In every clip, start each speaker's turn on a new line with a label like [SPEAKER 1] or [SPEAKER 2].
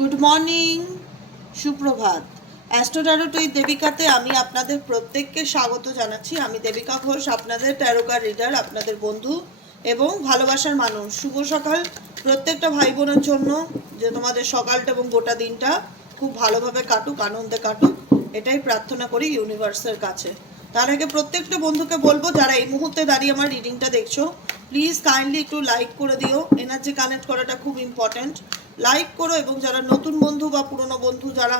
[SPEAKER 1] Good morning সুপ্রভাত। অ্যাস্ট্রোটারোট ওই দেবিকাতে আমি আপনাদের প্রত্যেককে স্বাগত জানাচ্ছি। আমি দেবিকা ঘোষ, আপনাদের ট্যারোকার রিডার আপনাদের বন্ধু এবং ভালোবাসার মানুষ। শুভ সকাল প্রত্যেকটা ভাই বোনের জন্য, যে তোমাদের সকালটা এবং গোটা দিনটা খুব ভালোভাবে কাটুক, আনন্দে কাটুক, এটাই প্রার্থনা করি ইউনিভার্সের কাছে। তার আগে প্রত্যেকটা বন্ধুকে বলব, যারা এই মুহূর্তে দাঁড়িয়ে আমার রিডিংটা দেখছ প্লিজ কাইন্ডলি একটু লাইক করে দিও। এনার্জি কানেক্ট করাটা খুব ইম্পর্ট্যান্ট লাইক করো এবং যারা নতুন বন্ধু বা পুরনো বন্ধু, যারা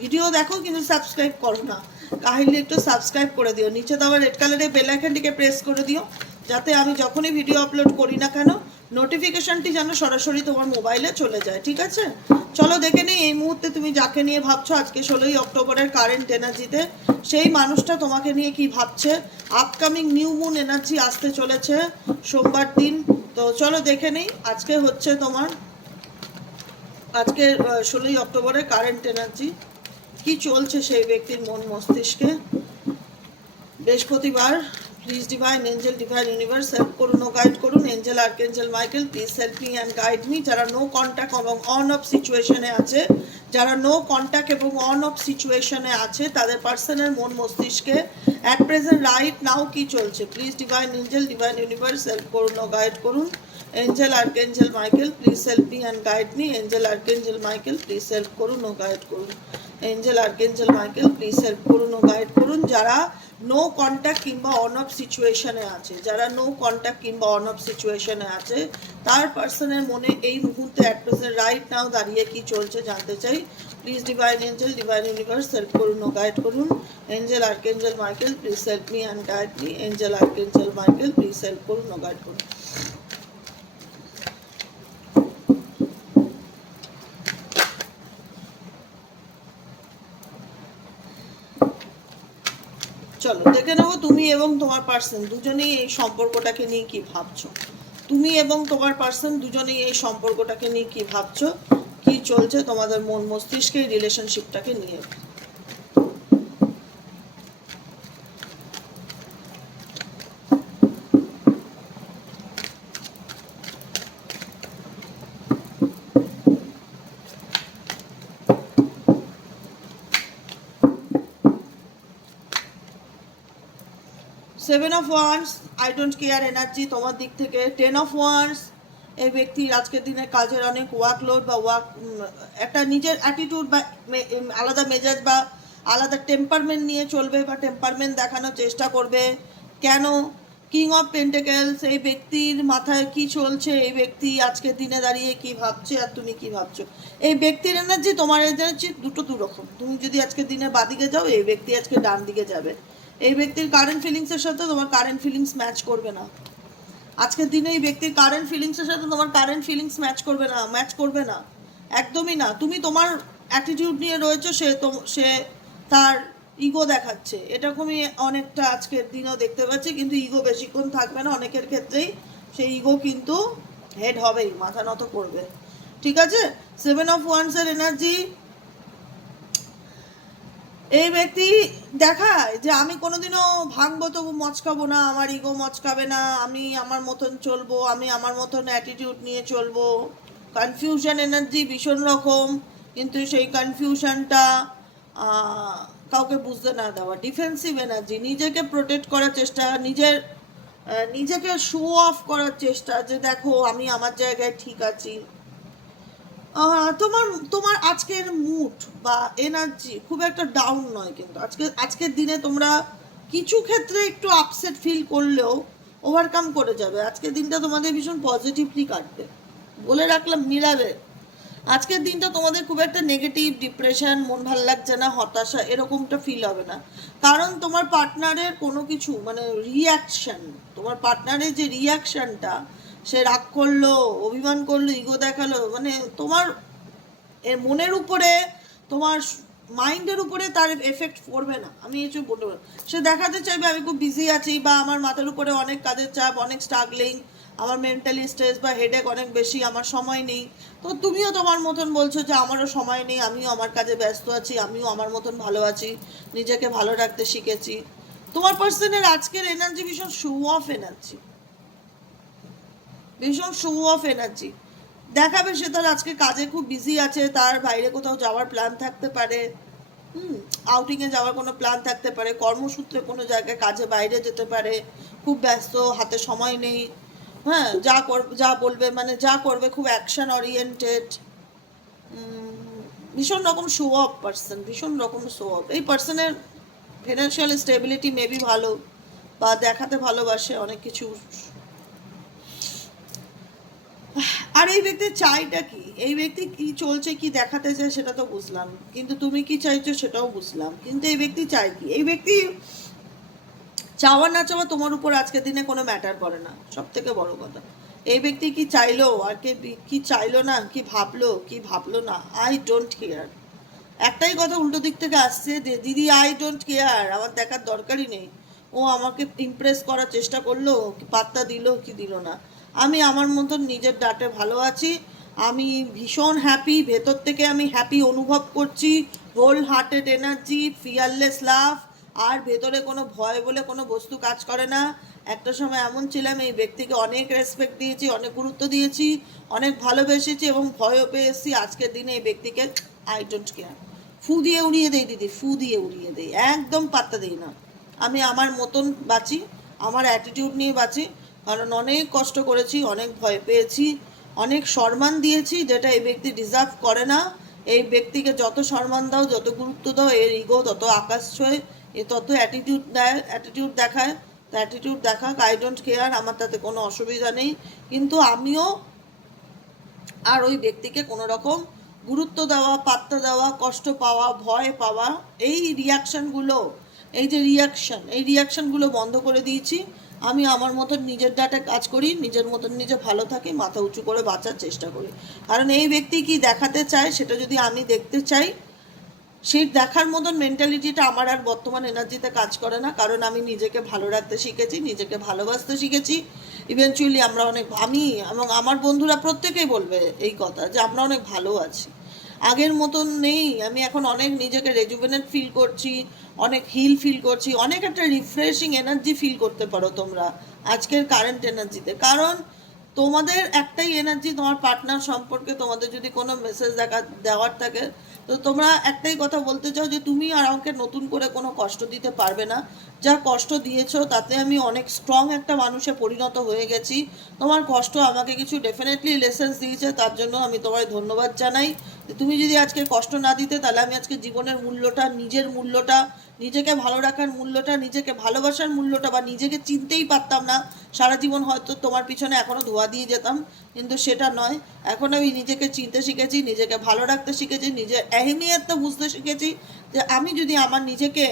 [SPEAKER 1] ভিডিও দেখো কিন্তু সাবস্ক্রাইব করো না কাইন্ডলি একটু সাবস্ক্রাইব করে দিও। নিচে দেওয়া রেড কালারের বেল আইকনটিকে প্রেস করে দিও, যাতে আমি যখনই ভিডিও আপলোড করি না কেন নোটিফিকেশনটি যেন সরাসরি তোমার মোবাইলে চলে যায়, ঠিক আছে? চলো দেখে নিই, এই মুহূর্তে তুমি যাকে নিয়ে ভাবছ, আজকে ষোলোই অক্টোবরের কারেন্ট এনার্জিতে সেই মানুষটা তোমাকে নিয়ে কি ভাবছে? আপকামিং নিউ মুন এনার্জি আসতে চলেছে সোমবার দিন। তো চলো দেখে নিই, আজকে হচ্ছে তোমার, আজকে ষোলোই অক্টোবরের কারেন্ট এনার্জি কি চলছে সেই ব্যক্তির মন মস্তিষ্কে? বৃহস্পতিবার please divine angel divine universe help করুন ও গাইড করুন। Angel archangel Michael please help me and guide me যারা নো কন্ট্যাক্ট এবং অন অফ সিচুয়েশনে আছে, যারা নো কন্ট্যাক্ট এবং অন অফ সিচুয়েশনে আছে, তাদের পার্সনের মন মস্তিষ্কে অ্যাট প্রেজেন্ট রাইট নাও কি চলছে? Please divine angel divine universe help করুন ও গাইড করুন। Angel archangel Michael please help me and guide me angel archangel Michael please help করুন ও গাইড করুন। Angel archangel Michael please help করুন ও গাইড করুন। যারা নো কন্ট্যাক্ট কিংবা অন অফ সিচুয়েশনে আছে, যারা নো কন্ট্যাক্ট কিংবা অন অফ সিচুয়েশনে আছে, তার পার্সনের মনে এই মুহূর্তে অ্যাট প্রেজেন্ট রাইট নাও দাঁড়িয়ে কি চলছে জানতে চাই। Please divine angel divine universe help করুন ও গাইড করুন। Angel archangel Michael please help me and guide me angel archangel Michael please help করুন ও গাইড করুন। চলো, দেখে নেব তুমি এবং তোমার পার্সন দুজনেই এই সম্পর্কটাকে নিয়ে কি ভাবছ? তুমি এবং তোমার পার্সন দুজনেই এই সম্পর্কটাকে নিয়ে কি ভাবছ? কি চলছে তোমাদের মন মস্তিষ্কে এই রিলেশনশিপটাকে নিয়ে? Seven of wands I don't care energy তোমার দিক থেকে। টেন অফ ওয়ান্স এই ব্যক্তির আজকের দিনে কাজের অনেক ওয়ার্কলোড বা ওয়ার্ক একটা নিজের অ্যাটিটিউড বা আলাদা মেজাজ বা আলাদা টেম্পারমেন্ট নিয়ে চলবে বা টেম্পারমেন্ট দেখানোর চেষ্টা করবে। কেন? কিং অফ পেন্টেকেলস এই ব্যক্তির মাথায় কি চলছে? এই ব্যক্তি আজকের দিনে দাঁড়িয়ে কি ভাবছে আর তুমি কি ভাবছ? এই ব্যক্তির এনার্জি তোমার এনার্জি দুটো দুরকম। তুমি যদি আজকের দিনে বাদিকে যাও, এই ব্যক্তি আজকে ডান দিকে যাবে। এই ব্যক্তির কারেন্ট ফিলিংসের সাথে তোমার কারেন্ট ফিলিংস ম্যাচ করবে না। আজকের দিনে এই ব্যক্তির কারেন্ট ফিলিংসের সাথে তোমার কারেন্ট ফিলিংস ম্যাচ করবে না ম্যাচ করবে না। একদমই না। তুমি তোমার অ্যাটিটিউড নিয়ে রয়েছো, সে তো, সে তার ইগো দেখাচ্ছে। এরকমই অনেকটা আজকের দিনেও দেখতে পাচ্ছি, কিন্তু ইগো বেশিক্ষণ থাকবে না। অনেকের ক্ষেত্রেই সেই ইগো কিন্তু হেড হবেই, মাথা নত করবে। ঠিক আছে? সেভেন অফ ওয়ান্সের এনার্জি এই ব্যক্তি দেখায় যে আমি কোনোদিনও ভাঙবো তবু মচকাবো না, আমার ইগো মচকাবে না, আমি আমার মতন চলবো, আমি আমার মতন অ্যাটিটিউড নিয়ে চলবো। কনফিউশন এনার্জি ভীষণ রকম, কিন্তু সেই কনফিউশনটা কাউকে বুঝতে না দেওয়া। ডিফেন্সিভ এনার্জি নিজেকে প্রোটেক্ট করার চেষ্টা, নিজের নিজেকে শো অফ করার চেষ্টা যে দেখো আমি আমার জায়গায় ঠিক আছি। তোমার তোমার আজকের মুড বা এনার্জি খুব একটা ডাউন নয় কিন্তু। আজকে, আজকের দিনে তোমরা কিছু ক্ষেত্রে একটু আপসেট ফিল করলেও ওভারকাম করে যাবে। আজকের দিনটা তোমাদের ভীষণ পজিটিভলি কাটবে। বলে রাখলাম, মিলাবে। আজকের দিনটা তোমাদের খুব একটা নেগেটিভ ডিপ্রেশন মন ভালো লাগছে না, হতাশা, এরকমটা ফিল হবে না। কারণ তোমার পার্টনারের কোনো কিছু মানে রিয়াকশন তোমার পার্টনারের যে রিয়াকশনটা সে রাগ করল, অভিমান করল ইগো দেখাল মানে তোমার, এর মনের উপরে, তোমার মাইন্ডের উপরে তার এফেক্ট পড়বে না। আমি কিছু বলতে সে দেখাতে চাইবে আমি খুব বিজি আছি বা আমার মাথার উপরে অনেক কাজের চাপ, অনেক স্ট্রাগলিং আমার মেন্টালি স্ট্রেস বা হেডেক অনেক বেশি, আমার সময় নেই। তো তুমিও তোমার মতন বলছো যে আমারও সময় নেই, আমিও আমার কাজে ব্যস্ত আছি, আমিও আমার মতন ভালো আছি, নিজেকে ভালো রাখতে শিখেছি। তোমার পার্সনের আজকের এনার্জি ভীষণ শো অফ এনার্জি ভীষণ শো অফ এনার্জি দেখাবে সে তার আজকে কাজে খুব বিজি আছে, তার বাইরে কোথাও যাওয়ার প্ল্যান থাকতে পারে। হুম আউটিংয়ে যাওয়ার কোনো প্ল্যান থাকতে পারে, কর্মসূত্রে কোনো জায়গায় কাজে বাইরে যেতে পারে, খুব ব্যস্ত, হাতে সময় নেই। হ্যাঁ যা কর, যা বলবে মানে যা করবে, খুব অ্যাকশন ওরিয়েন্টেড ভীষণ রকম শো অফ পার্সন ভীষণ রকম শো অফ এই পার্সনের ফিনান্সিয়াল স্টেবিলিটি মেবি ভালো, বা দেখাতে ভালোবাসে অনেক কিছু। আর এই ব্যক্তির চাইটা কি? এই ব্যক্তি কি চলছে, কি দেখাতে চায় সেটা তো বুঝলাম। কিন্তু তুমি কি চাইছো সেটাও বুঝলাম। কিন্তু এই ব্যক্তি চাই কি? এই ব্যক্তি চাওয়া না চাওয়া তোমার উপর আজকের দিনে কোনো ম্যাটার করে না। সব থেকে বড় কথা। এই ব্যক্তি কি চাইলো আর কে কি চাইলো না, কি ভাবলো কি ভাবলো না? আই ডোন্ট কেয়ার একটাই কথা উল্টো দিক থেকে আসছে যে, দিদি আই ডোন্ট কেয়ার আমার দেখার দরকারই নেই। ও আমাকে ইমপ্রেস করার চেষ্টা করল পাত্তা দিল, কি দিল না? আমি আমার মতন নিজের ডাটে ভালো আছি। আমি ভীষণ হ্যাপি ভেতর থেকে আমি হ্যাপি অনুভব করছি। Whole hearted energy fearless love আর ভেতরে কোনো ভয় বলে কোনো বস্তু কাজ করে না। একটা সময় এমন ছিলাম, এই ব্যক্তিকে অনেক রেসপেক্ট দিয়েছি, অনেক গুরুত্ব দিয়েছি, অনেক ভালোবেসেছি এবং ভয়ও পেয়েছি। আজকের দিনে এই ব্যক্তিকে আই ডোন্ট কেয়ার ফু দিয়ে উড়িয়ে দেই দিদি, ফু দিয়ে উড়িয়ে দেই, একদম পাত্তা দিই না। আমি আমার মতন বাঁচি, আমার অ্যাটিটিউড নিয়ে বাঁচি। কারণ অনেক কষ্ট করেছি, অনেক ভয় পেয়েছি, অনেক সম্মান দিয়েছি যেটা এই ব্যক্তি ডিজার্ভ করে না। এই ব্যক্তিকে যত সম্মান দাও, যত গুরুত্ব দাও, এর ইগো তত আকাশ ছোঁয়, এ তত অ্যাটিটিউড দেয় অ্যাটিটিউড দেখায়। তো অ্যাটিটিউড দেখাক আই ডোন্ট কেয়ার আমার তাতে কোনো অসুবিধা নেই। কিন্তু আমিও আর ওই ব্যক্তিকে কোনো রকম গুরুত্ব দেওয়া, পাত্তা দেওয়া, কষ্ট পাওয়া, ভয় পাওয়া, এই রিয়াকশনগুলো এই যে রিয়াকশন এই রিয়াকশনগুলো বন্ধ করে দিয়েছি। আমি আমার মতন নিজের ডাটা কাজ করি, নিজের মতন নিজে ভালো থাকি, মাথা উঁচু করে বাঁচার চেষ্টা করি। কারণ এই ব্যক্তি কি দেখাতে চায়, সেটা যদি আমি দেখতে চাই সেই দেখার মতন মেন্টালিটিটা আমার আর বর্তমান এনার্জিতে কাজ করে না। কারণ আমি নিজেকে ভালো রাখতে শিখেছি, নিজেকে ভালোবাসতে শিখেছি। ইভেনচুয়ালি আমরা অনেক, আমি এবং আমার বন্ধুরা প্রত্যেকেই বলবে এই কথা যে আমরা অনেক ভালো আছি। আগের মতন নেই। আমি এখন অনেক নিজেকে রেজুভেনেট ফিল করছি, অনেক হিল ফিল করছি, অনেক একটা রিফ্রেশিং এনার্জি ফিল করতে পারো তোমরা আজকের কারেন্ট এনার্জিতে কারণ তোমাদের একটাই এনার্জি তোমার পার্টনার সম্পর্কে তোমাদের যদি কোনো মেসেজ দেখা, দেওয়ার থাকে, তো তোমরা একটাই কথা বলতে চাও যে তুমি আর আমাকে নতুন করে কোনো কষ্ট দিতে পারবে না। যা কষ্ট দিয়েছ, তাতে আমি অনেক স্ট্রং একটা মানুষে পরিণত হয়ে গেছি। তোমার কষ্ট আমাকে কিছু ডেফিনেটলি লেসেন্স দিয়েছে, তার জন্য আমি তোমায় ধন্যবাদ জানাই। তুমি যদি আজকে কষ্ট না দিতে, তাহলে আমি আজকে জীবনের মূল্যটা, নিজের মূল্যটা, নিজেকে ভালো রাখার মূল্যটা, নিজেকে ভালোবাসার মূল্যটা বা নিজেকে চিনতেই পারতাম না। সারা জীবন হয়তো তোমার পিছনে এখনও ধোয়া দিয়ে যেতাম, কিন্তু সেটা নয়। এখন আমি নিজেকে চিনতে শিখেছি, নিজেকে ভালো রাখতে শিখেছি, নিজের অ্যাহিমিয়াতটা বুঝতে শিখেছি যে আমি যদি আমার নিজেকে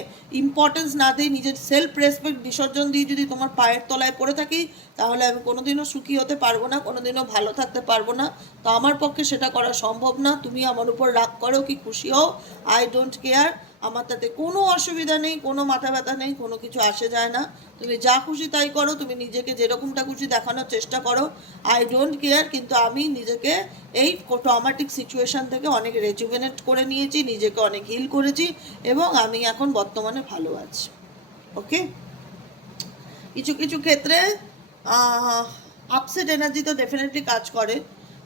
[SPEAKER 1] ইম্পর্টেন্স না দিই, নিজের সেলফ রেসপেক্ট বিসর্জন দিয়ে যদি তোমার পায়ের তলায় পড়ে থাকি, তাহলে আমি কোনোদিনও সুখী হতে পারব না, কোনোদিনও ভালো থাকতে পারব না। তো আমার পক্ষে সেটা করা সম্ভব না। তুমি আমার উপর রাগ করো কি খুশি হও। আই ডোন্ট কেয়ার আমার তাতে কোনো অসুবিধা নেই, কোনো মাথা ব্যথা নেই, কোনো কিছু আসে যায় না। তুমি যা খুশি তাই করো, তুমি নিজেকে যেরকমটা খুশি দেখানোর চেষ্টা করো। আই ডোন্ট কেয়ার কিন্তু আমি নিজেকে এই ট্রমাটিক সিচুয়েশন থেকে অনেক রেজুভেনেট করে নিয়েছি, নিজেকে অনেক হিল করেছি, এবং আমি এখন বর্তমানে ভালো আছি। ওকে কিছু কিছু ক্ষেত্রে আপসেট এনার্জি তো ডেফিনেটলি কাজ করে।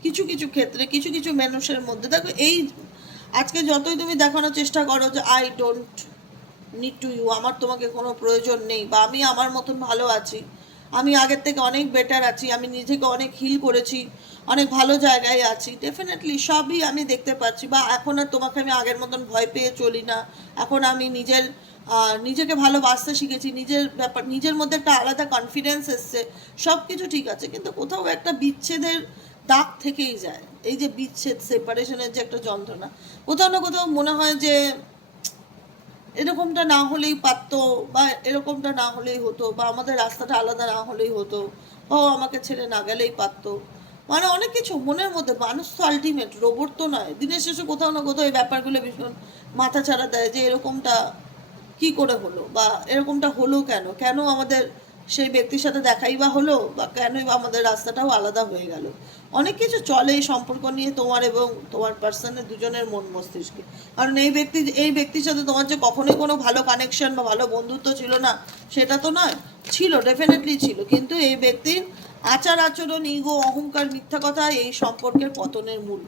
[SPEAKER 1] কিছু কিছু ক্ষেত্রে, কিছু কিছু মানুষের মধ্যে, দেখো এই আজকে যতই তুমি দেখানোর চেষ্টা করো যে I don't need to you আমার তোমাকে কোনো প্রয়োজন নেই বা আমি আমার মতন ভালো আছি, আমি আগের থেকে অনেক বেটার আছি, আমি নিজেকে অনেক হিল করেছি, অনেক ভালো জায়গায় আছি ডেফিনেটলি সবই আমি দেখতে পাচ্ছি বা এখন আর তোমাকে আমি আগের মতন ভয় পেয়ে চলি না। এখন আমি নিজের নিজেকে ভালোবাসতে শিখেছি, নিজের ব্যাপার, নিজের মধ্যে একটা আলাদা কনফিডেন্স এসছে সব কিছু ঠিক আছে, কিন্তু কোথাও একটা বিচ্ছেদের দাগ থেকেই যায়। এই যে বিচ্ছেদ সেপারেশনের যে একটা যন্ত্রণা, কোথাও না কোথাও মনে হয় যে এরকমটা না হলেই পারতো বা এরকমটা না হলেই হতো বা আমাদের রাস্তাটা আলাদা না হলেই হতো ও আমাকে ছেড়ে না গেলেই পারতো। মানে অনেক কিছু মনের মধ্যে, মানুষ তো আলটিমেট রোবট তো নয়। দিনের শেষে কোথাও না কোথাও এই ব্যাপারগুলো ভীষণ মাথা ছাড়া দেয় যে এরকমটা কি করে হলো বা এরকমটা হলো কেন? কেন আমাদের সেই ব্যক্তির সাথে দেখাই বা হলো, বা কেনই বা আমাদের রাস্তাটাও আলাদা হয়ে গেল। অনেক কিছু চলে এই সম্পর্ক নিয়ে তোমার এবং তোমার পার্সনের দুজনের মন মস্তিষ্কে। কারণ এই ব্যক্তি, এই ব্যক্তির সাথে তোমার যে কখনোই কোনো ভালো কানেকশন বা ভালো বন্ধুত্ব ছিল না, সেটা তো নয়, ছিল ডেফিনেটলি ছিল। কিন্তু এই ব্যক্তির আচার আচরণ ইগো অহংকার, মিথ্যা কথা এই সম্পর্কের পতনের মূল।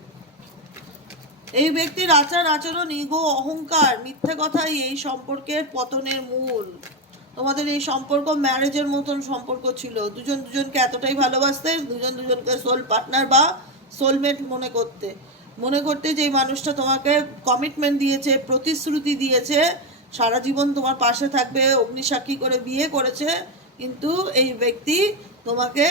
[SPEAKER 1] এই ব্যক্তির আচার আচরণ ইগো অহংকার, মিথ্যে কথাই এই সম্পর্কের পতনের মূল। তোমাদের এই সম্পর্ক ম্যারেজের মতন সম্পর্ক ছিল। দুজন দুজনকে এতটাই ভালোবাসতে, দুজন দুজনকে সোল পার্টনার বা সোলমেট মনে করতে। মনে করতে যে মানুষটা তোমাকে কমিটমেন্ট দিয়েছে, প্রতিশ্রুতি দিয়েছে, সারা জীবন তোমার পাশে থাকবে, অগ্নিসাক্ষী করে বিয়ে করেছে, কিন্তু এই ব্যক্তি তোমাকে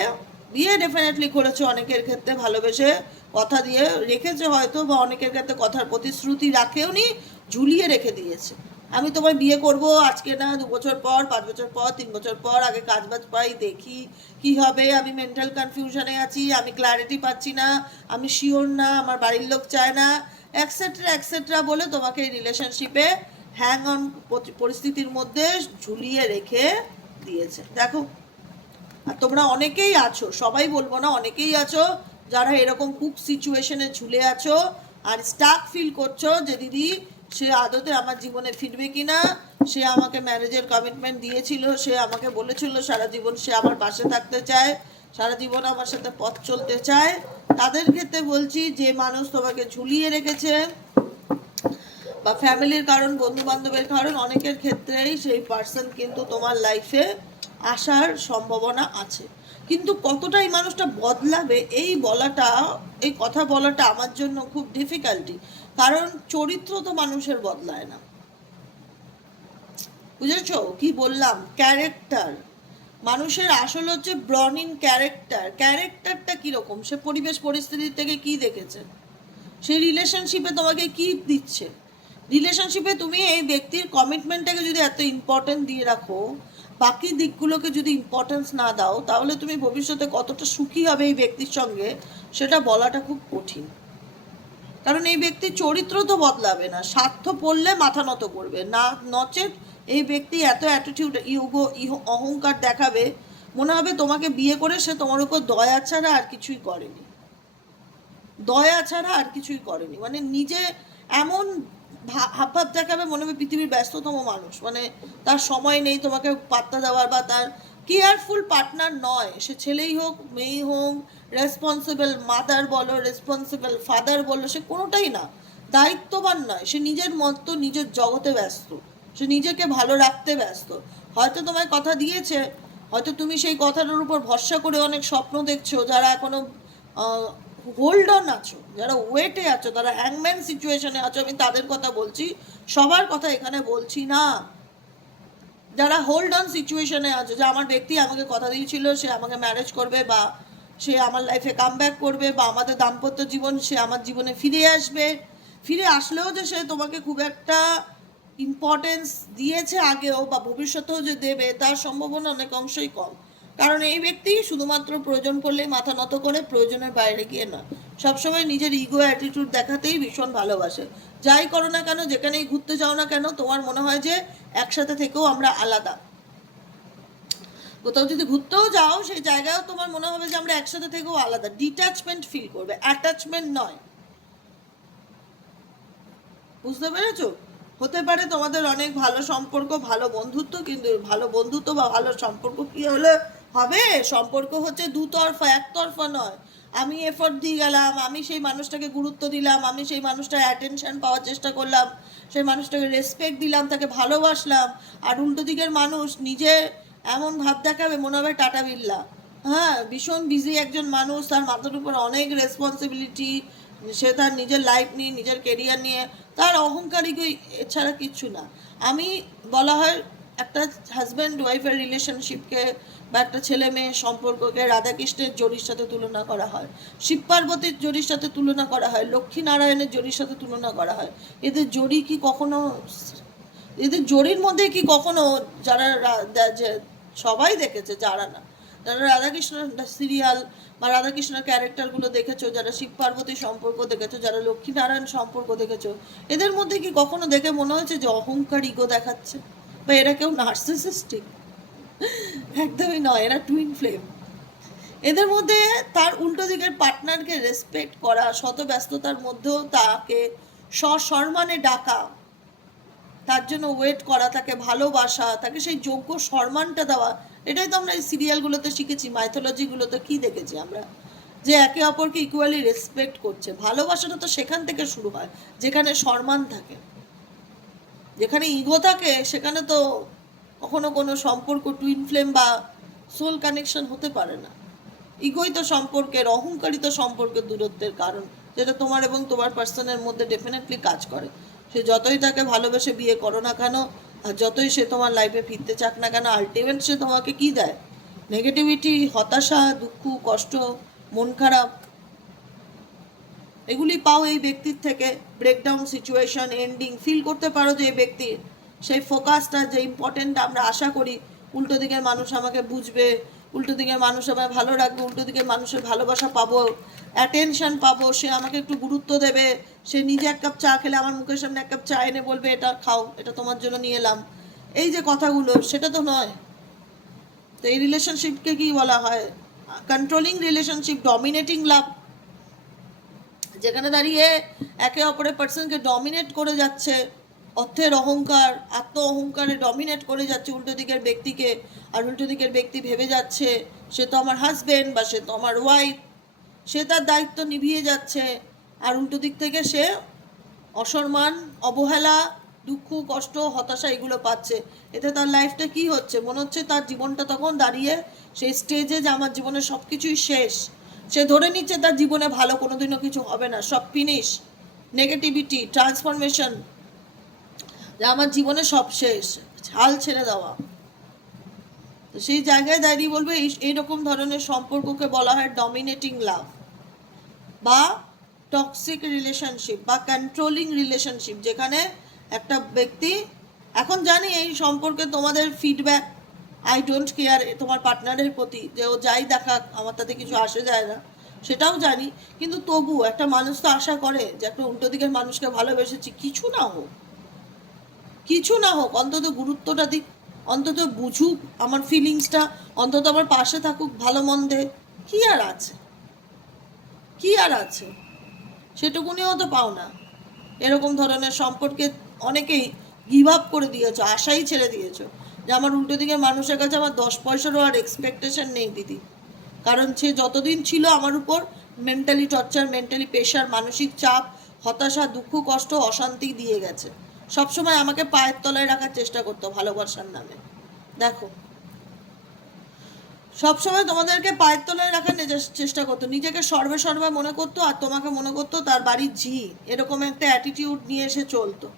[SPEAKER 1] বিয়ে ডেফিনেটলি করেছে অনেকের ক্ষেত্রে ভালোবেসে। কথা দিয়ে রেখেছে হয়তো বা অনেকের ক্ষেত্রে কথার প্রতিশ্রুতি রাখেও নি ঝুলিয়ে রেখে দিয়েছে। আমি তোমার বিয়ে করব আজকে না, দু বছর পর, পাঁচ বছর পর, তিন বছর পর, আগে কাজ বাজ পাই, দেখি কি হবে। আমি মেন্টাল কনফিউশনে আছি, আমি ক্ল্যারিটি পাচ্ছি না, আমি শিওর না, আমার বাড়ির লোক চায় না অ্যাকসেট্রা অ্যাকসেট্রা বলে তোমাকে এই রিলেশনশিপে হ্যাং অন পরিস্থিতির মধ্যে ঝুলিয়ে রেখে দিয়েছে। দেখো, আর তোমরা অনেকেই আছো, সবাই বলব না, অনেকেই আছো যারা এরকম খুব সিচুয়েশনে ঝুলে আছো আর স্টাক ফিল করছ যে দিদি, সে আদতে আমার জীবনে ফিরবে কি না সে আমাকে ম্যারেজের কমিটমেন্ট দিয়েছিল, সে আমাকে বলেছিল সারা জীবন সে আমার পাশে থাকতে চায়, সারা জীবন আমার সাথে পথ চলতে চায়। তাদের ক্ষেত্রে বলছি, যে মানুষ তোমাকে ঝুলিয়ে রেখেছে বা ফ্যামিলির কারণ বন্ধু বান্ধবের কারণ, অনেকের ক্ষেত্রেই সেই পার্সন কিন্তু তোমার লাইফে আসার সম্ভাবনা আছে। কিন্তু কতটা এই মানুষটা বদলাবে, এই বলাটা, এই কথা বলাটা আমার জন্য খুব ডিফিকাল্টি কারণ চরিত্র তো মানুষের বদলায় না। বুঝেছ? কি বললাম? ক্যারেক্টার মানুষের আসল হচ্ছে ব্রন ইন ক্যারেক্টার ক্যারেক্টারটা কীরকম? সে পরিবেশ পরিস্থিতি থেকে কি দেখেছে? সেই রিলেশনশিপে তোমাকে কি দিচ্ছে? রিলেশনশিপে তুমি এই ব্যক্তির কমিটমেন্টটাকে যদি এত ইম্পর্টেন্ট দিয়ে রাখো বাকি দিকগুলোকে যদি ইম্পর্টেন্স না দাও, তাহলে তুমি ভবিষ্যতে কতটা সুখী হবে এই ব্যক্তির সঙ্গে সেটা বলাটা খুব কঠিন। কারণ এই ব্যক্তির চরিত্র তো বদলাবে না, স্বার্থ পড়লে মাথা নত করবে। না, নচেত এই ব্যক্তি এত অ্যাটিটিউড ইউগো ইহ, অহংকার দেখাবে, মনে হবে তোমাকে বিয়ে করে সে তোমার উপর দয়া ছাড়া আর কিছুই করেনি। দয়া ছাড়া আর কিছুই করেনি। মানে নিজে এমন ভা- হাবভাব দেখাবে মনে হবে পৃথিবীর ব্যস্ততম মানুষ। মানে তার সময় নেই তোমাকে পাত্তা দেওয়ার বা তার কেয়ারফুল পার্টনার নয়। সে ছেলেই হোক, মেয়েই হোক, রেসপন্সিবল মাদার বলো, রেসপন্সিবল ফাদার বলো, সে কোনোটাই না। দায়িত্ববান নয়। সে নিজের মতো নিজের জগতে ব্যস্ত। সে নিজেকে ভালো রাখতে ব্যস্ত। হয়তো তোমায় কথা দিয়েছে, হয়তো তুমি সেই কথাটার উপর ভরসা করে অনেক স্বপ্ন দেখছ, যারা এখনও হোল্ড অন আছো, যারা ওয়েটে আছো, তারা হ্যাংম্যান সিচুয়েশনে আছো, আমি তাদের কথা বলছি, সবার কথা এখানে বলছি না। যারা হোল্ড অন সিচুয়েশনে আছো, যে আমার ব্যক্তি আমাকে কথা দিয়েছিল, সে আমাকে ম্যারেজ করবে বা সে আমার লাইফে কাম ব্যাক করবে বা আমাদের দাম্পত্য জীবন, সে আমার জীবনে ফিরে আসবে। ফিরে আসলেও যে সে তোমাকে খুব একটা ইম্পর্টেন্স দিয়েছে আগেও বা ভবিষ্যতেও যে দেবে, তার সম্ভাবনা অনেক অংশই কম। কারণ এই ব্যক্তি শুধুমাত্র প্রয়োজন পড়লেই মাথা নত করে প্রয়োজনের বাইরে গিয়ে না সবসময় নিজের ইগো অ্যাটিটিউড দেখাতেই ভীষণ ভালোবাসে। যাই করো না কেন, যেখানেই ঘুরতে যাও না কেন, তোমার মনে হয় যে একসাথে থেকেও আমরা আলাদা। কোথাও যদি ঘুরতেও যাও, সেই জায়গায়ও তোমার মনে হবে যে আমরা একসাথে থেকেও আলাদা। ডিট্যাচমেন্ট ফিল করবে অ্যাটাচমেন্ট নয়। বুঝতে পেরেছ? হতে পারে তোমাদের অনেক ভালো সম্পর্ক, ভালো বন্ধুত্ব, কিন্তু ভালো বন্ধুত্ব বা ভালো সম্পর্ক কি হলে? হবে, সম্পর্ক হচ্ছে দুতরফা, একতরফা নয়। আমি এফোর্ট দিয়ে গেলাম, আমি সেই মানুষটাকে গুরুত্ব দিলাম, আমি সেই মানুষটার অ্যাটেনশন পাওয়ার চেষ্টা করলাম, সেই মানুষটাকে রেসপেক্ট দিলাম, তাকে ভালোবাসলাম, আর উল্টো দিকের মানুষ নিজে এমন ভাব দেখাবে মনে হবে টাটা বিল্লা হ্যাঁ ভীষণ বিজি একজন মানুষ, তার মাথার উপর অনেক রেসপন্সিবিলিটি সে তার নিজের লাইফ নিয়ে, নিজের কেরিয়ার নিয়ে, তার অহংকারিকই এছাড়া কিচ্ছু না। আমি বলা হয় একটা হাজব্যান্ড ওয়াইফের রিলেশনশিপকে বা একটা ছেলে মেয়ে সম্পর্ককে রাধাকৃষ্ণের জড়ির সাথে তুলনা করা হয়, শিব পার্বতীর জড়ির সাথে তুলনা করা হয় লক্ষ্মী নারায়ণের জড়ির সাথে তুলনা করা হয়। এদের জড়ি কি কখনো এদের জড়ির মধ্যে কি কখনো যারা যে- সবাই দেখেছে, যারা না, যারা রাধাকৃষ্ণ সিরিয়াল বা রাধাকৃষ্ণের ক্যারেক্টারগুলো দেখেছ, যারা শিব পার্বতী সম্পর্ক দেখেছ, যারা লক্ষ্মীনারায়ণ সম্পর্ক দেখেছ, এদের মধ্যে কি কখনো দেখে মনে হয়েছে যে অহংকার ইগো দেখাচ্ছে? বা এরা কেউ নার্সিসিস্টিক? একদমই নয়, এরা টুইন ফ্লেম এদের মধ্যে তার উল্টো দিকের পার্টনারকে রেসপেক্ট করা শত ব্যস্ততার মধ্যেও তাকে সসম্মানে ডাকা, তার জন্য ওয়েট করা, তাকে ভালোবাসা, তাকে সেই যোগ্য সম্মানটা দেওয়া, এটাই তো আমরা এই সিরিয়ালগুলোতে শিখেছি মাইথোলজিগুলোতে কি দেখেছি আমরা? যে একে অপরকে ইকুয়ালি রেসপেক্ট করছে। ভালোবাসাটা তো সেখান থেকে শুরু হয়, যেখানে সম্মান থাকে। যেখানে ইগো থাকে, সেখানে তো কখনো কোনো সম্পর্ক টুইন ফ্লেম বা সোল কানেকশন হতে পারে না। ইগোই তো সম্পর্কের অহংকারী তো সম্পর্কের দূরত্বের কারণ, যেটা তোমার এবং তোমার পার্সনের মধ্যে ডেফিনেটলি কাজ করে। সে যতই তাকে ভালোবেসে বিয়ে করো না কেন, আর যতই সে তোমার লাইফে ফিরতে চাক না কেন আলটিমেট সে তোমাকে কি দেয়? নেগেটিভিটি হতাশা, দুঃখ, কষ্ট, মন খারাপ, এগুলি পাও এই ব্যক্তির থেকে। ব্রেকডাউন সিচুয়েশন এন্ডিং ফিল করতে পারো যে এই ব্যক্তির সেই ফোকাসটা যে ইম্পর্টেন্ট আমরা আশা করি, উল্টো দিকের মানুষ আমাকে বুঝবে, উল্টো দিকের মানুষ আমায় ভালো রাখবে, উল্টো দিকের মানুষের ভালোবাসা পাবো অ্যাটেনশন পাবো, সে আমাকে একটু গুরুত্ব দেবে, সে নিজে এক কাপ চা খেলে আমার মুখের সামনে এক কাপ চা এনে বলবে, এটা খাও, এটা তোমার জন্য নিয়ে এলাম। এই যে কথাগুলো, সেটা তো নয়। তো এই রিলেশনশিপকে কি বলা হয়? কন্ট্রোলিং রিলেশনশিপ ডমিনেটিং লাভ যেখানে দাঁড়িয়ে একে অপরের পার্সনকে ডমিনেট করে যাচ্ছে অর্থের অহংকার, আত্ম অহংকারে ডমিনেট করে যাচ্ছে উল্টো দিকের ব্যক্তিকে, আর উল্টো দিকের ব্যক্তি ভেবে যাচ্ছে, সে তো আমার হাজবেন্ড বা সে তো আমার ওয়াইফ সে তার দায়িত্ব নিভিয়ে যাচ্ছে, আর উল্টো দিক থেকে সে অসম্মান, অবহেলা, দুঃখ, কষ্ট, হতাশা এগুলো পাচ্ছে। এতে তার লাইফটা কি হচ্ছে? মনে হচ্ছে তার জীবনটা তখন দাঁড়িয়ে সেই স্টেজে যে আমার জীবনের সব কিছুই শেষ। সে ধরে নিচ্ছে তার জীবনে ভালো কোনোদিনও কিছু হবে না, সব ফিনিশ নেগেটিভিটি ট্রান্সফরমেশন যে আমার জীবনে সব শেষ, হাল ছেড়ে দেওয়া। তো সেই জায়গায় দাঁড়িয়ে বলবে, এই- এইরকম ধরনের সম্পর্ককে বলা হয় ডমিনেটিং লাভ বা টক্সিক রিলেশনশিপ বা কন্ট্রোলিং রিলেশনশিপ যেখানে একটা ব্যক্তি এখন জানি এই সম্পর্কে তোমাদের ফিডব্যাক আই ডোন্ট কেয়ার তোমার পার্টনারের প্রতি, যে ও যাই দেখাক, আমার তাতে কিছু আসে যায় না, সেটাও জানি। কিন্তু তবু একটা মানুষ তো আশা করে যে একটা উল্টো দিকের মানুষকে ভালোবেসেছি, কিছু না হোক। কিছু না হোক, অন্তত গুরুত্বটা দিক, অন্তত বুঝুক আমার ফিলিংসটা অন্তত আমার পাশে থাকুক ভালো মন্দে। কি আর আছে? কি আর আছে? সেটুকুনিও তো পাও না। এরকম ধরনের সম্পর্কে অনেকেই গিভ আপ করে দিয়েছ, আশাই ছেড়ে দিয়েছ যে আমার উল্টো দিকের মানুষের কাছে আমার দশ পয়সারও আর এক্সপেকটেশন নেই দিদি। কারণ সে যতদিন ছিল আমার উপর মেন্টালি টর্চার মেন্টালি প্রেশার মানসিক চাপ, হতাশা, দুঃখ, কষ্ট, অশান্তি দিয়ে গেছে। সবসময় আমাকে পায়ের তলায় রাখার চেষ্টা করতো ভালোবাসার নামে। দেখো। সবসময় তোমাদেরকে পায়ের তলায় রাখার চেষ্টা করতো। নিজেকে সর্বে সর্বা মনে করতো আর তোমাকে মনে করতো তার বাড়ির ঝি। এরকম একটা অ্যাটিটিউড নিয়ে এসে চলতো।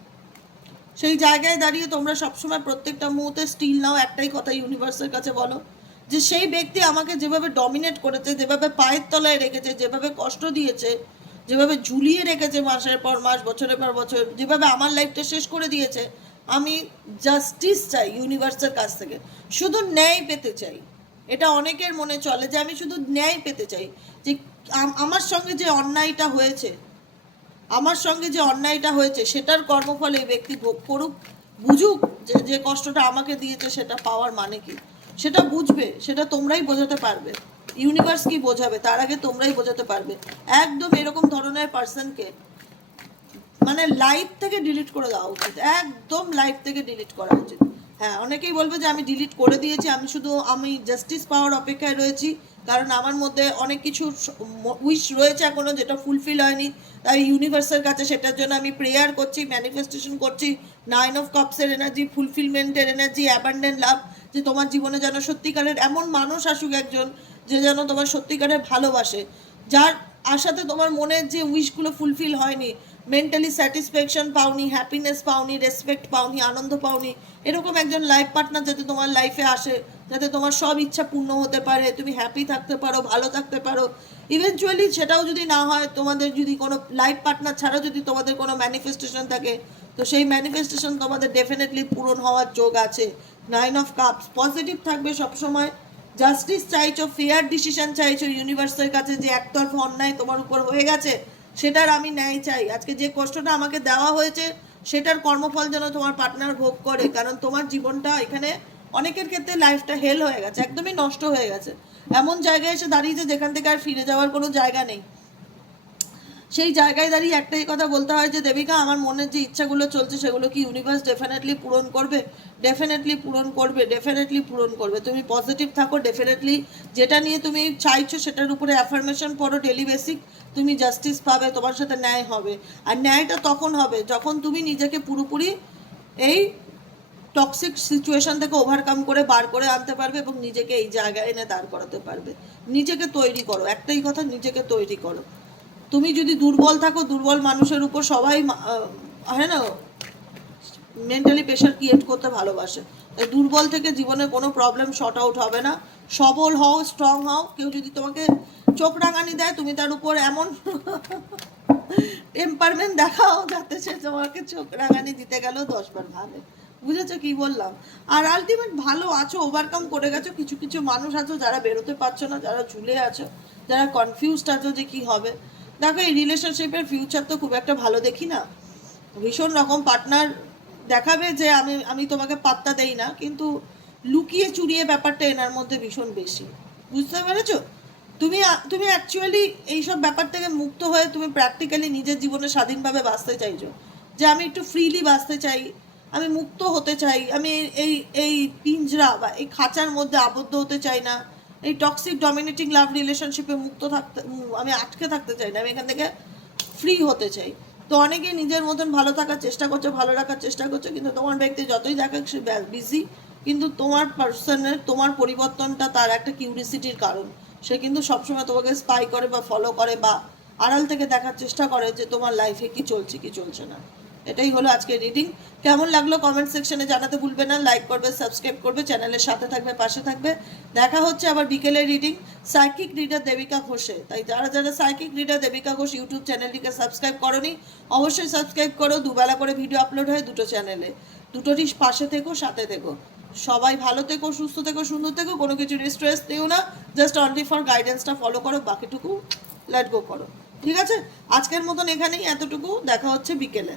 [SPEAKER 1] সেই জায়গায় দাঁড়িয়ে তোমরা সবসময় প্রত্যেকটা মুহূর্তে স্টিল নাও, একটাই কথা ইউনিভার্সের কাছে বলো। যে সেই ব্যক্তি আমাকে যেভাবে ডমিনেট করেছে, যেভাবে পায়ের তলায় রেখেছে, যেভাবে কষ্ট দিয়েছে যেভাবে ঝুলিয়ে রেখেছে মাসের পর মাস, বছরের পর বছর, যেভাবে আমার লাইফটা শেষ করে দিয়েছে, আমি জাস্টিস চাই ইউনিভার্সের কাছ থেকে। শুধু ন্যায় পেতে চাই। এটা অনেকের মনে চলে যে আমি শুধু ন্যায় পেতে চাই। যে আমার সঙ্গে যে অন্যায়টা হয়েছে, আমার সঙ্গে যে অন্যায়টা হয়েছে, সেটার কর্মফল এই ব্যক্তি ভোগ করুক, বুঝুক যে যে কষ্টটা আমাকে দিয়েছে, সেটা পাওয়ার মানে কি? সেটা বুঝবে, সেটা তোমরাই বোঝাতে পারবে। ইউনিভার্স কি বোঝাবে? তার আগে তোমরাই বোঝাতে পারবে। একদম এরকম ধরনের পার্সনকে মানে লাইফ থেকে ডিলিট করে দেওয়া উচিত। একদম লাইফ থেকে ডিলিট করা উচিত। হ্যাঁ অনেকেই বলবে যে আমি ডিলিট করে দিয়েছি, আমি শুধু আমি জাস্টিস পাওয়ার অপেক্ষায় রয়েছি, কারণ আমার মধ্যে অনেক কিছু উইশ রয়েছে এখনও যেটা ফুলফিল হয়নি, তাই ইউনিভার্সের কাছে সেটার জন্য আমি প্রেয়ার করছি ম্যানিফেস্টেশন করছি নাইন অফ কাপসের এনার্জি ফুলফিলমেন্টের এনার্জি অ্যাবান্ডেন্ট লাভ যে তোমার জীবনে যেন সত্যিকারের এমন মানুষ আসুক একজন, যে যেন তোমার সত্যিকারের ভালোবাসে, যার আশাতে তোমার মনের যে উইশগুলো ফুলফিল হয়নি মেন্টালি স্যাটিসফ্যাকশন পাওনি হ্যাপিনেস পাওনি রেসপেক্ট পাওনি, আনন্দ পাওনি। এরকম একজন লাইফ পার্টনার যাতে তোমার লাইফে আসে, যাতে তোমার সব ইচ্ছা পূর্ণ হতে পারে, তুমি হ্যাপি থাকতে পারো, ভালো থাকতে পারো। ইভেনচুয়ালি সেটাও যদি না হয়, তোমাদের যদি কোনো লাইফ পার্টনার ছাড়াও যদি তোমাদের কোনো ম্যানিফেস্টেশন থাকে, তো সেই ম্যানিফেস্টেশন তোমাদের ডেফিনেটলি পূরণ হওয়ার যোগ আছে। নাইন অফ কাপস পজিটিভ থাকবে সবসময়। জাস্টিস চাইছো ফেয়ার ডিসিশন চাইছো ইউনিভার্সের কাছে যে একতরফা অন্যায় তোমার উপর হয়ে গেছে সেটার আমি ন্যায় চাই। আজকে যে কষ্টটা আমাকে দেওয়া হয়েছে, সেটার কর্মফল যেন তোমার পার্টনার ভোগ করে। কারণ তোমার জীবনটা এখানে অনেকের ক্ষেত্রে লাইফটা হেল হয়ে গেছে, একদমই নষ্ট হয়ে গেছে। এমন জায়গায় এসে দাঁড়িয়েছে যেখান থেকে আর ফিরে যাওয়ার কোনো জায়গা নেই। সেই জায়গায় দাঁড়িয়ে একটাই কথা বলতে হয় যে, দেবিকা, আমার মনের যে ইচ্ছাগুলো চলছে, সেগুলো কি ইউনিভার্স ডেফিনেটলি পূরণ করবে? ডেফিনেটলি পূরণ করবে ডেফিনেটলি পূরণ করবে। তুমি পজিটিভ থাকো ডেফিনেটলি যেটা নিয়ে তুমি চাইছো, সেটার উপরে অ্যাফার্মেশন পড়ো ডেলি বেসিক তুমি জাস্টিস পাবে, তোমার সাথে ন্যায় হবে। আর ন্যায়টা তখন হবে যখন তুমি নিজেকে পুরোপুরি এই টক্সিক সিচুয়েশন থেকে ওভারকাম করে, বার করে আনতে পারবে এবং নিজেকে এই জায়গায় এনে দাঁড় করাতে পারবে। নিজেকে তৈরি করো, একটাই কথা, নিজেকে তৈরি করো। তুমি যদি দুর্বল থাকো, দুর্বল মানুষের উপর সবাই হয় না মেন্টালি প্রেশার ক্রিয়েট করতে ভালোবাসে। দুর্বল থেকে জীবনে কোনো প্রবলেম শর্ট আউট হবে না। সবল হও স্ট্রং হও। কেউ যদি তোমাকে চোখ রাঙানি দেয়, তুমি তার উপর এমন টেম্পারমেন্ট দেখাও যাতে সে তোমাকে চোখ রাঙানি দিতে গেলেও দশবার ভাবে। বুঝেছ কি বললাম? আর আলটিমেট ভালো আছো ওভারকাম করে গেছো। কিছু কিছু মানুষ আছো যারা বেরোতে পারছ না, যারা ঝুলে আছো, যারা কনফিউজড আছো যে কি হবে। দেখো, এই রিলেশনশিপের ফিউচার তো খুব একটা ভালো দেখি না। ভীষণ রকম পার্টনার দেখাবে যে আমি আমি তোমাকে পাত্তা দেই না, কিন্তু লুকিয়ে চুরিয়ে ব্যাপারটা এনার মধ্যে ভীষণ বেশি। বুঝতে পেরেছ? তুমি তুমি অ্যাকচুয়ালি এইসব ব্যাপার থেকে মুক্ত হয়ে তুমি প্র্যাকটিক্যালি নিজের জীবনে স্বাধীনভাবে বাঁচতে চাইছো। যে আমি একটু ফ্রিলি বাঁচতে চাই, আমি মুক্ত হতে চাই, আমি এই- এই পিঞ্জরা বা এই খাঁচার মধ্যে আবদ্ধ হতে চাই না। এই টক্সিক ডমিনেটিং লাভ রিলেশনশিপে মুক্ত থাকতে আমি আটকে থাকতে চাই না, আমি এখান থেকে ফ্রি হতে চাই। তো অনেকেই নিজের মতন ভালো থাকার চেষ্টা করছে, ভালো রাখার চেষ্টা করছে, কিন্তু তোমার ব্যক্তি যতই দেখা সে বিজি কিন্তু তোমার পার্সনের তোমার পরিবর্তনটা তার একটা কিউরিসিটির কারণ। সে কিন্তু সবসময় তোমাকে স্পাই করে বা ফলো করে বা আড়াল থেকে দেখার চেষ্টা করে যে তোমার লাইফে কি চলছে কি চলছে না। এটাই হলো আজকের রিডিং কেমন লাগল কমেন্ট সেকশনে জানাতে ভুলবে না। লাইক করবে সাবস্ক্রাইব করবে চ্যানেলের সাথে থাকবে, পাশে থাকবে। দেখা হচ্ছে আবার বিকেলের রিডিং সাইকিক রিডার দেবিকা ঘোষে। তাই যারা যারা psychic reader Debika Ghosh YouTube চ্যানেলটিকে সাবস্ক্রাইব করনি, অবশ্যই সাবস্ক্রাইব করো। দুবেলা করে ভিডিও আপলোড হয় দুটো চ্যানেলে দুটোরই পাশে থেকো, সাথে থেকো। সবাই ভালো থেকো, সুস্থ থেকো, সুন্দর থেকো, কোনো কিছু স্ট্রেস দিও না। জাস্ট অনলি ফর গাইডেন্সটা ফলো করো, বাকিটুকু লেট গো করো। ঠিক আছে? আজকের মতন এখানেই এতটুকু। দেখা হচ্ছে বিকেলে।